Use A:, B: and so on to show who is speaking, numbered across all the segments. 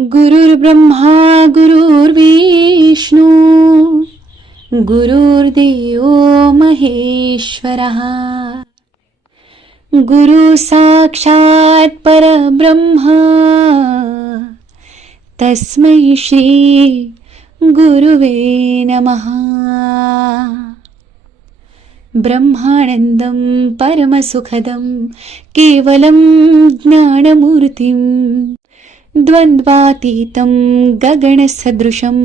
A: गुरुर्ब्रह्मा गुरुर्विष्णू। गुरुर्देव महेश्वरः। गुरु साक्षात् परब्रह्मा। तस्मै श्री गुरुवे नमः। ब्रह्मानन्दं परमसुखदं केवलं ज्ञानमूर्तिं द्वन्द्वातीतं गगनसदृशं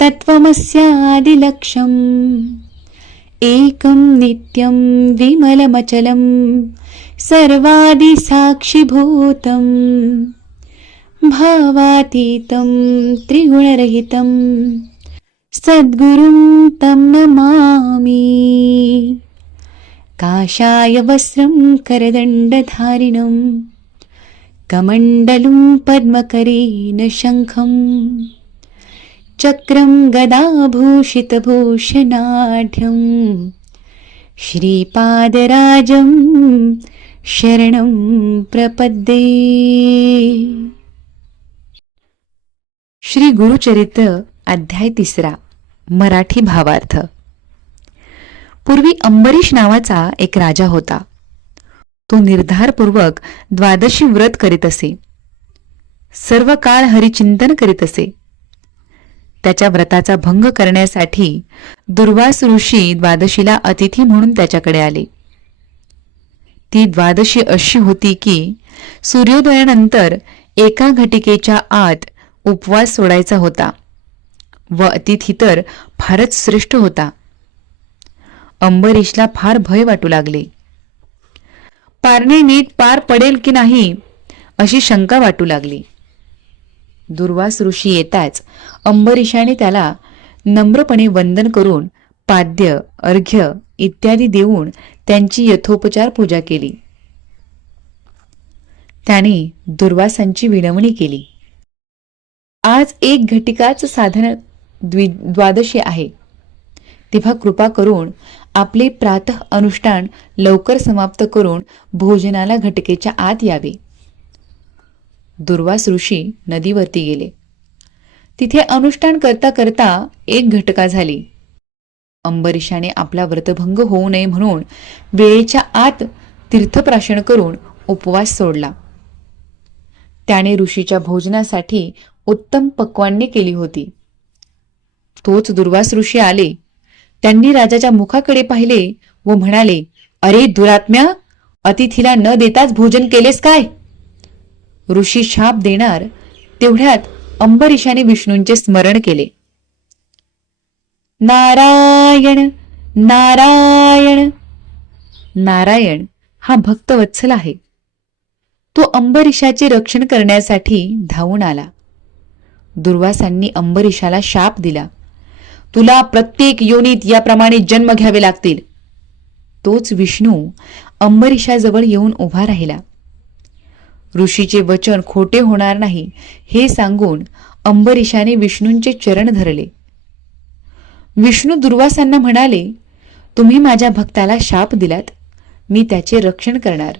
A: तत्त्वमस्यादिलक्ष्यम् एकं नित्यं विमलमचलं सर्वादिसाक्षिभूतं भावातीतं त्रिगुणरहितं सद्गुरुं तं नमामि। काषाय वस्त्रं करदण्डधारिणं कमण्डलुं पद्मकरेण शङ्खम् चक्रं गदाभूषितभूषणाढ्यं श्रीपादराजं शरणं प्रपद्ये। श्री गुरुचरित्र अध्याय तिसरा मराठी भावार्थ. पूर्वी अंबरीश नावाचा एक राजा होता. तो निर्धारपूर्वक द्वादशी व्रत करीत असे. सर्व काळ हरिचिंतन करीत असे. त्याच्या व्रताचा भंग करण्यासाठी दुर्वास ऋषी द्वादशीला अतिथी म्हणून त्याच्याकडे आले. ती द्वादशी अशी होती की सूर्योदयानंतर एका घटिकेच्या आत उपवास सोडायचा होता व अतिथी तर फारच श्रेष्ठ होता. अंबरीशला फार भय वाटू लागले. पारणे नीट पार पडेल की नाही अशी शंका वाटू लागली. दुर्वास ऋषी येताच अंबरीशाने त्याला नम्रपणे वंदन करून पाद्य अर्घ्य इत्यादी देऊन त्यांची यथोपचार पूजा केली. त्याने दुर्वासांची विनवणी केली. आज एक घटिकाच साधन द्वि द्वादशी आहे. तेव्हा कृपा करून आपले प्रातः अनुष्ठान लवकर समाप्त करून भोजनाला घटकेच्या आत यावे. दुर्वास ऋषी नदीवरती गेले. तिथे अनुष्ठान करता करता एक घटका झाली. अंबरीशाने आपला व्रतभंग होऊ नये म्हणून वेळेच्या आत तीर्थप्राशन करून उपवास सोडला. त्याने ऋषीच्या भोजनासाठी उत्तम पक्वान्ने केली होती. तोच दुर्वास ऋषी आले त्यांनी राजाच्या मुखाकडे पाहिले व म्हणाले अरे दुरात्म्या अतिथीला न देताच भोजन केलेस काय? ऋषी शाप देणार तेवढ्यात अंबरीशाने विष्णूंचे स्मरण केले. नारायण नारायण नारायण हा भक्तवत्सल आहे. तो अंबरीशाचे रक्षण करण्यासाठी धावून आला. दुर्वासांनी अंबरीशाला शाप दिला. तुला प्रत्येक योनीत याप्रमाणे जन्म घ्यावे लागतील. तोच विष्णू अंबरीशाजवळ येऊन उभा राहिला. ऋषीचे वचन खोटे होणार नाही हे सांगून अंबरीशाने विष्णूंचे चरण धरले. विष्णू दुर्वासांना म्हणाले तुम्ही माझ्या भक्ताला शाप दिलात. मी त्याचे रक्षण करणार.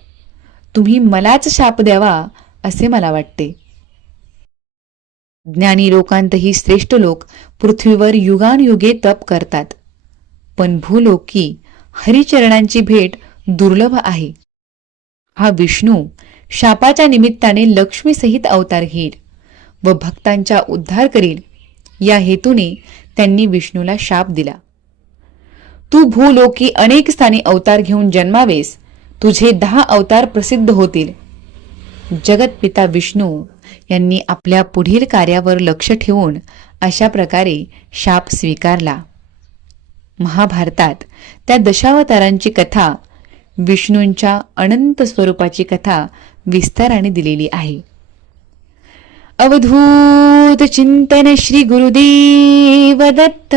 A: तुम्ही मलाच शाप द्यावा असे मला वाटते. ज्ञानी लोकांतही श्रेष्ठ लोक पृथ्वीवर युगानयुगे तप करतात. पण भूलोकी हरिचरणांची भेट दुर्लभ आहे. हा विष्णू शापाच्या निमित्ताने लक्ष्मीसहित अवतार घेईल व भक्तांचा उद्धार करील. या हेतूने त्यांनी विष्णूला शाप दिला. तू भूलोकी अनेक स्थानी अवतार घेऊन जन्मावेस. तुझे दहा अवतार प्रसिद्ध होतील. जगतपिता विष्णू यांनी आपल्या पुढील कार्यावर लक्ष ठेवून अशा प्रकारे शाप स्वीकारला. महाभारतात त्या दशावतारांची कथा विष्णूंच्या अनंत स्वरूपाची कथा विस्ताराने दिलेली आहे. अवधूत चिंतन श्री गुरुदेव दत्त